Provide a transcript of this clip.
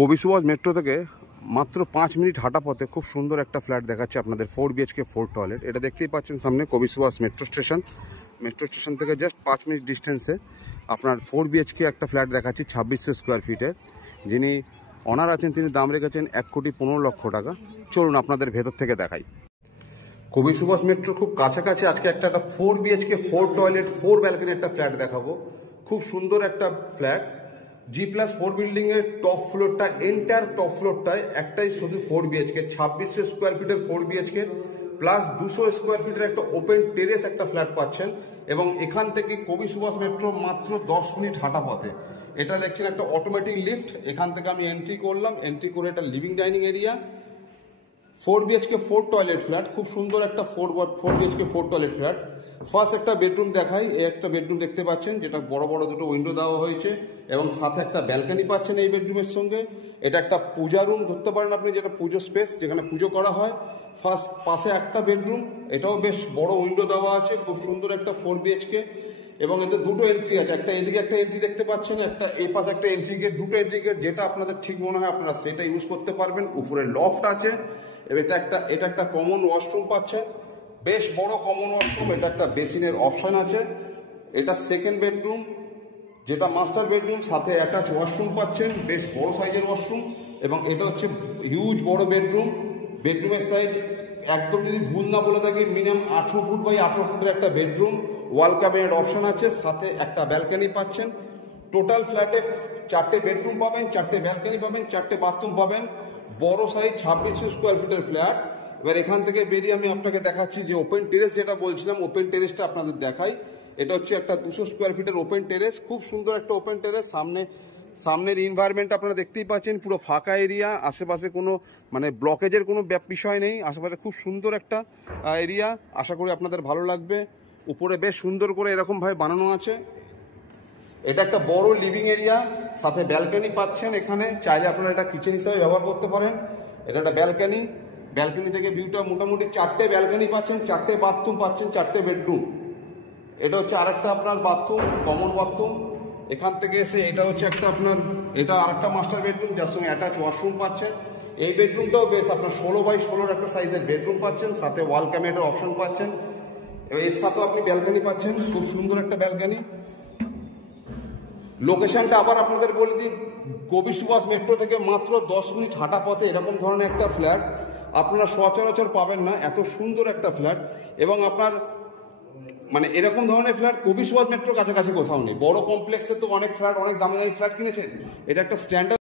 কবি সুভাষ মেট্রো থেকে মাত্র 5 মিনিট হাঁটা পথে খুব সুন্দর একটা ফ্ল্যাট দেখাচ্ছে আপনাদের 4 BHK 4 টয়লেট। এটা দেখতেই পাচ্ছেন সামনে কবি সুভাষ মেট্রো স্টেশন থেকে জাস্ট 5 মিনিট ডিস্টেন্সে আপনার 4 BHK একটা ফ্ল্যাট দেখাচ্ছি 2600 স্কোয়ার ফিটের। যিনি অনার আছেন তিনি দাম রেখেছেন 1,15,00,000 টাকা। চলুন আপনাদের ভেতর থেকে দেখাই। কবি সুভাষ মেট্রো খুব কাছাকাছি আজকে একটা 4 BHK 4 টয়লেট 4 ব্যালকনি একটা ফ্ল্যাট দেখাবো। খুব সুন্দর একটা ফ্ল্যাট, G+4 বিল্ডিং এর টপ ফ্লোরটা, এন্টায়ার টপ ফ্লোরটায় একটাই শুধু 4 BHK 2600 স্কোয়ার ফিটের 4 BHK প্লাস 200 স্কোয়ার ফিটের একটা ওপেন টেরেস একটা ফ্ল্যাট পাচ্ছেন। এবং এখান থেকে কবি সুভাষ মেট্রো মাত্র 10 মিনিট হাঁটা পথে। এটা দেখছেন একটা অটোমেটিক লিফট, এখান থেকে আমি এন্ট্রি করলাম, এন্ট্রি করে একটা living dining area, 4 BHK 4 toilet flat. খুব সুন্দর একটা 4 BHK 4 টয়লেট ফ্ল্যাট। ফার্স্ট একটা বেডরুম দেখাই, এই একটা বেডরুম দেখতে পাচ্ছেন যেটা বড় বড় দুটো উইন্ডো দেওয়া হয়েছে এবং সাথে একটা ব্যালকনি পাচ্ছেন এই বেডরুমের সঙ্গে। এটা একটা পূজা রুম ধরতে পারেন আপনি, যেটা পুজো স্পেস যেখানে পুজো করা হয়। ফার্স্ট পাশে একটা বেডরুম, এটাও বেশ বড় উইন্ডো দেওয়া আছে, খুব সুন্দর একটা 4 BHK এবং এতে দুটো এন্ট্রি আছে, একটা এদিকে একটা এন্ট্রি দেখতে পাচ্ছেন, একটা এই পাশে একটা এন্ট্রি গেট, দুটো এন্ট্রি গেট, যেটা আপনাদের ঠিক মনে হয় আপনারা সেটা ইউজ করতে পারবেন। উপরে লফট আছে, এটা একটা কমন ওয়াশরুম পাচ্ছেন, বেশ বড় কমন ওয়াশরুম। এটা একটা বেসিনের অপশন আছে। এটা সেকেন্ড বেডরুম যেটা মাস্টার বেডরুম, সাথে অ্যাটাচ ওয়াশরুম পাচ্ছেন, বেশ বড় সাইজের ওয়াশরুম। এবং এটা হচ্ছে হিউজ বড় বেডরুম। বেডরুমের সাইজ একদম যদি ভুল না বলে থাকি মিনিমাম 18 ফুট বাই 18 ফুটের একটা বেডরুম। ওয়াল ক্যাবিনেট অপশন আছে, সাথে একটা ব্যালকনি পাচ্ছেন। টোটাল ফ্ল্যাটে 4টে বেডরুম পাবেন, 4টে ব্যালকনি পাবেন, 4টে বাথরুম পাবেন। বড় সাইজ 2600 স্কোয়ার ফিটের ফ্ল্যাট। এবার এখান থেকে বেরিয়ে আমি আপনাকে দেখাচ্ছি যে ওপেন টেরেস যেটা বলছিলাম, ওপেন টেরেসটা আপনাদের দেখাই। এটা হচ্ছে একটা 200 স্কোয়ার ফিটের ওপেন টেরেস, খুব সুন্দর একটা ওপেন টেরেস। সামনের ইনভায়রনমেন্ট আপনারা দেখতেই পাচ্ছেন, পুরো ফাঁকা এরিয়া, আশেপাশে কোনো মানে ব্লকেজের কোনো বিষয় নেই, আশেপাশে খুব সুন্দর একটা এরিয়া। আশা করি আপনাদের ভালো লাগবে। উপরে বেশ সুন্দর করে এরকমভাবে বানানো আছে। এটা একটা বড় লিভিং এরিয়া, সাথে ব্যালকনি পাচ্ছেন এখানে, চাইলে আপনারা এটা কিচেন হিসাবে ব্যবহার করতে পারেন। এটা একটা ব্যালকনি, ব্যালকনি থেকে ভিউটা মোটামুটি 4টে ব্যালকনি পাচ্ছেন, 4টে বাথরুম পাচ্ছেন, 4টে বেডরুম। এটা হচ্ছে আরেকটা আপনার বাথরুম, কমন বাথরুম। এখান থেকে এসে এটা হচ্ছে একটা আপনার, এটা আরেকটা মাস্টার বেডরুম যার সঙ্গে অ্যাটাচ ওয়াশরুম পাচ্ছেন। এই বেডরুমটাও বেশ আপনার 16 বাই 16 একটা সাইজের বেডরুম পাচ্ছেন, সাথে ওয়াল ক্যাবিনেটের অপশন পাচ্ছেন। এর সাথেও আপনি ব্যালকনি পাচ্ছেন, খুব সুন্দর একটা ব্যালকনি। লোকেশনটা আবার আপনাদের বলে দিই, কবি সুভাষ মেট্রো থেকে মাত্র 10 মিনিট হাঁটা পথে এরকম ধরনের একটা ফ্ল্যাট আপনারা সচরাচর পাবেন না, এত সুন্দর একটা ফ্ল্যাট। এবং আপনার মানে এরকম ধরনের ফ্ল্যাট কবি সুভাষ মেট্রোর কাছাকাছি কোথাও নেই। বড় কমপ্লেক্সে তো অনেক ফ্ল্যাট, অনেক দামি দামি ফ্ল্যাট কিনেছেন, এটা একটা স্ট্যান্ডার্ড